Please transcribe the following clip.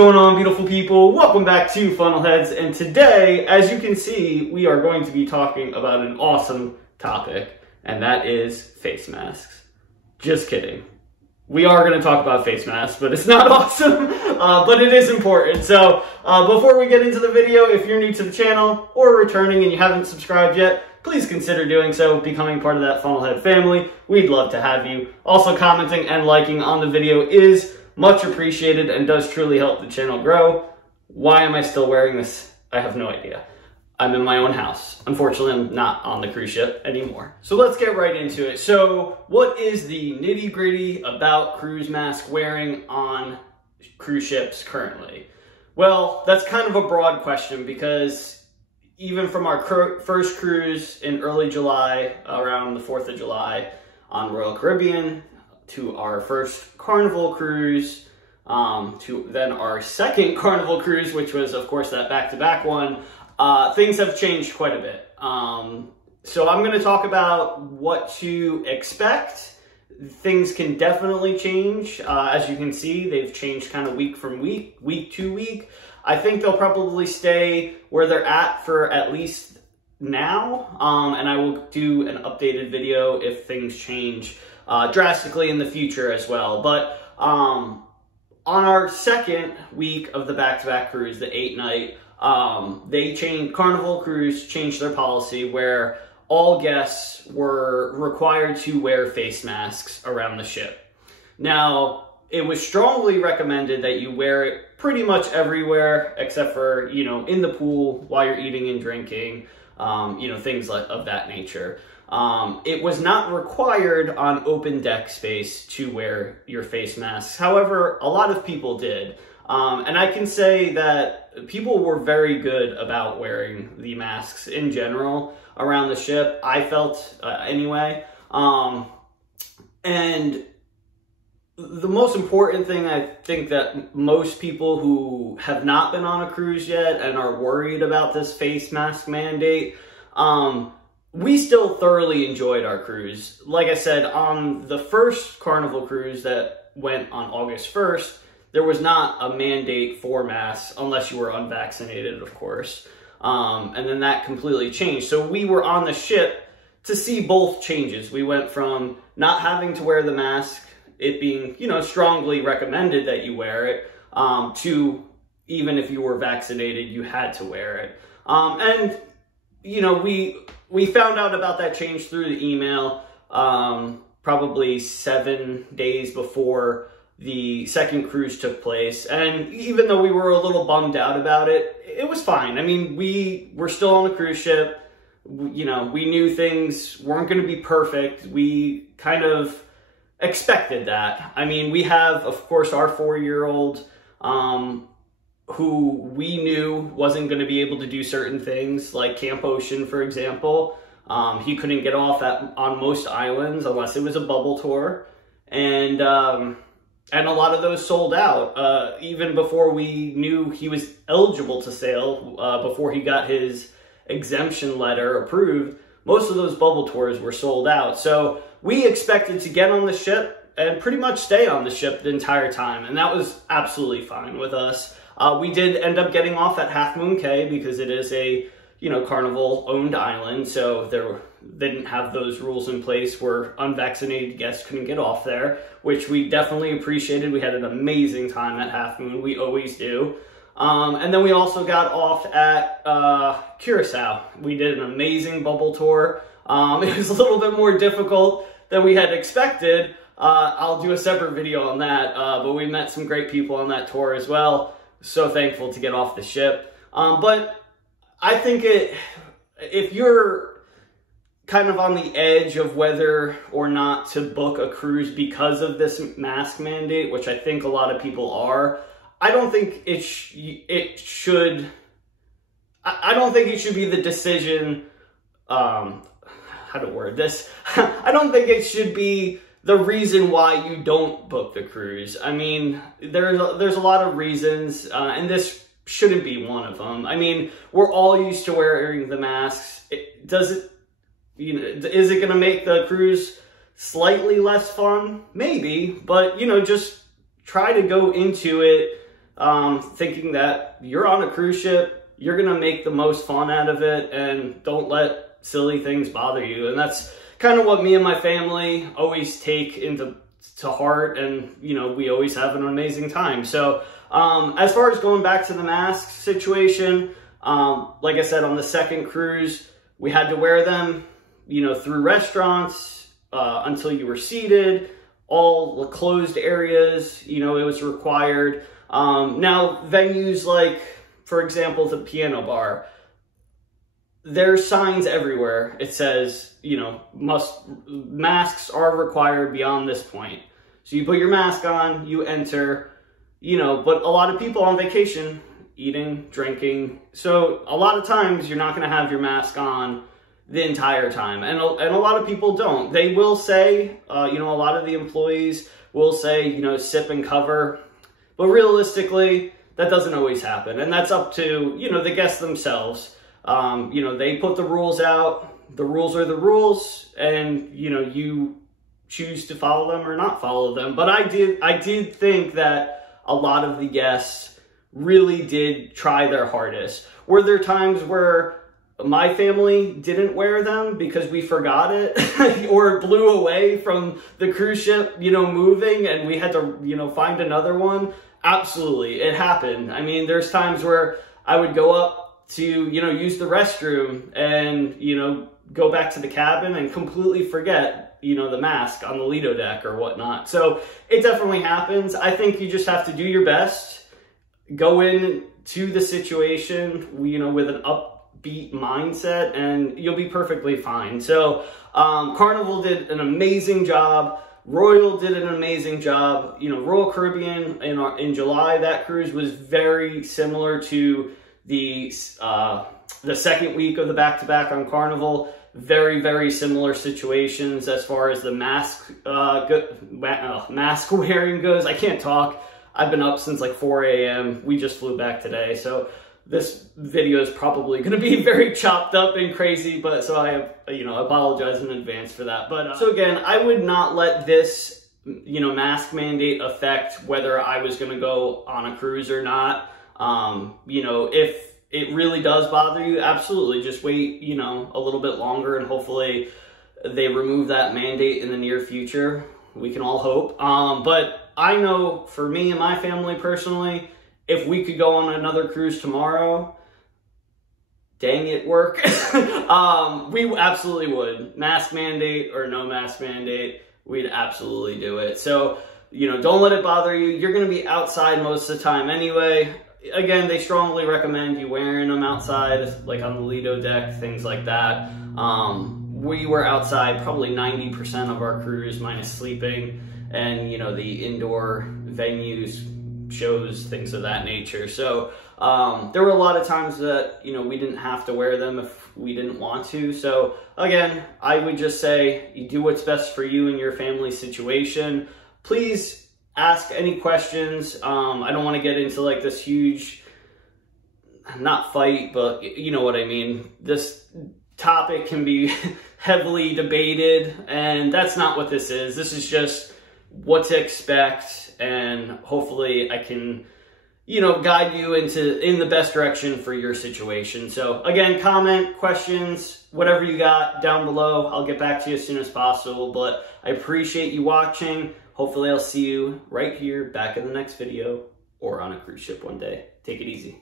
going on, beautiful people? Welcome back to Funnelheads, and today, as you can see, we are going to be talking about an awesome topic, and that is face masks. Just kidding. We are going to talk about face masks, but it's not awesome, but it is important. So, before we get into the video, if you're new to the channel or returning and you haven't subscribed yet, please consider doing so, becoming part of that Funnelhead family. We'd love to have you. Also, commenting and liking on the video is much appreciated and does truly help the channel grow. Why am I still wearing this? I have no idea. I'm in my own house. Unfortunately, I'm not on the cruise ship anymore. So let's get right into it. So what is the nitty-gritty about cruise mask wearing on cruise ships currently? Well, that's kind of a broad question because even from our first cruise in early July, around the 4th of July on Royal Caribbean, to our first Carnival cruise, to then our second Carnival cruise, which was, of course, that back-to-back one, things have changed quite a bit. So I'm going to talk about what to expect. Things can definitely change. As you can see, they've changed kind of week from week, week to week. I think they'll probably stay where they're at for at least now, and I will do an updated video if things change drastically in the future as well. But on our second week of the back-to-back cruise, the 8-night, Carnival Cruise changed their policy where all guests were required to wear face masks around the ship. Now, it was strongly recommended that you wear it pretty much everywhere except for, in the pool while you're eating and drinking, things of that nature. It was not required on open deck space to wear your face masks. However, a lot of people did. And I can say that people were very good about wearing the masks in general around the ship. I felt anyway. And the most important thing I think that most people who have not been on a cruise yet and are worried about this face mask mandate, we still thoroughly enjoyed our cruise. Like I said, on the first Carnival cruise that went on August 1st, there was not a mandate for masks unless you were unvaccinated, of course. And then that completely changed. So we were on the ship to see both changes. We went from not having to wear the mask, it being, strongly recommended that you wear it, to even if you were vaccinated, you had to wear it. And, we found out about that change through the email probably 7 days before the second cruise took place. And even though we were a little bummed out about it, it was fine. I mean, we were still on the cruise ship. We knew things weren't going to be perfect. We kind of expected that. I mean, we have, of course, our 4-year-old who we knew wasn't going to be able to do certain things, like Camp Ocean, for example. He couldn't get off on most islands unless it was a bubble tour. And a lot of those sold out even before we knew he was eligible to sail, before he got his exemption letter approved. Most of those bubble tours were sold out. So we expected to get on the ship and pretty much stay on the ship the entire time. And that was absolutely fine with us. We did end up getting off at Half Moon Cay because it is a, Carnival-owned island. So they didn't have those rules in place where unvaccinated guests couldn't get off there, which we definitely appreciated. We had an amazing time at Half Moon. We always do. And then we also got off at Curacao. We did an amazing bubble tour. It was a little bit more difficult than we had expected. I'll do a separate video on that, but we met some great people on that tour as well. So thankful to get off the ship. But I think if you're kind of on the edge of whether or not to book a cruise because of this mask mandate, which I think a lot of people are, I don't think it should be the decision, how to word this, I don't think it should be the reason why you don't book the cruise. I mean, there's a lot of reasons, and this shouldn't be one of them. I mean, we're all used to wearing the masks. Is it going to make the cruise slightly less fun? Maybe, but just try to go into it thinking that you're on a cruise ship, you're going to make the most fun out of it, and don't let silly things bother you. And that's kind of what me and my family always take to heart, and you know, we always have an amazing time. So as far as going back to the mask situation, like I said, on the second cruise, we had to wear them, you know, through restaurants until you were seated. All the closed areas, you know, it was required. Now, venues like, for example, the piano bar, there's signs everywhere. It says, you know, masks are required beyond this point. So you put your mask on, you enter, you know, but a lot of people on vacation, eating, drinking. So a lot of times you're not going to have your mask on the entire time. And a lot of people don't. They will say, you know, a lot of the employees will say, you know, sip and cover. But realistically, that doesn't always happen. And that's up to, you know, the guests themselves. You know, they put the rules out. The rules are the rules. And, you know, you choose to follow them or not follow them. But I did think that a lot of the guests really did try their hardest. Were there times where my family didn't wear them because we forgot it or it blew away from the cruise ship, you know, moving, and we had to, you know, find another one? Absolutely, it happened. I mean, there's times where I would go up to, you know, use the restroom and, you know, go back to the cabin and completely forget, you know, the mask on the Lido deck or whatnot. So it definitely happens. I think you just have to do your best, go into the situation, you know, with an upbeat mindset, and you'll be perfectly fine. So Carnival did an amazing job. Royal did an amazing job. You know, Royal Caribbean in July, that cruise was very similar to the second week of the back-to-back on Carnival. Very, very similar situations as far as the mask wearing goes. I can't talk. I've been up since like 4 a.m. We just flew back today, so this video is probably going to be very chopped up and crazy, but so I, you know, apologize in advance for that. But so again, I would not let this, you know, mask mandate affect whether I was going to go on a cruise or not. You know, if it really does bother you, absolutely just wait, you know, a little bit longer, and hopefully they remove that mandate in the near future. We can all hope. But I know for me and my family personally, if we could go on another cruise tomorrow, dang it, work. We absolutely would. Mask mandate or no mask mandate, we'd absolutely do it. So, you know, don't let it bother you. You're going to be outside most of the time anyway. Again, they strongly recommend you wearing them outside, like on the Lido deck, things like that. We were outside probably 90% of our cruise, minus sleeping, and, you know, the indoor venues, shows, things of that nature. So there were a lot of times that, you know, we didn't have to wear them if we didn't want to. So again, I would just say you do what's best for you and your family situation. Please ask any questions. I don't want to get into like this huge, not fight, but you know what I mean. This topic can be heavily debated, and that's not what this is. This is just what to expect, and hopefully I can, you know, guide you in the best direction for your situation. So again, comment, questions, whatever you got down below. I'll get back to you as soon as possible, but I appreciate you watching. Hopefully I'll see you right here back in the next video or on a cruise ship one day. Take it easy.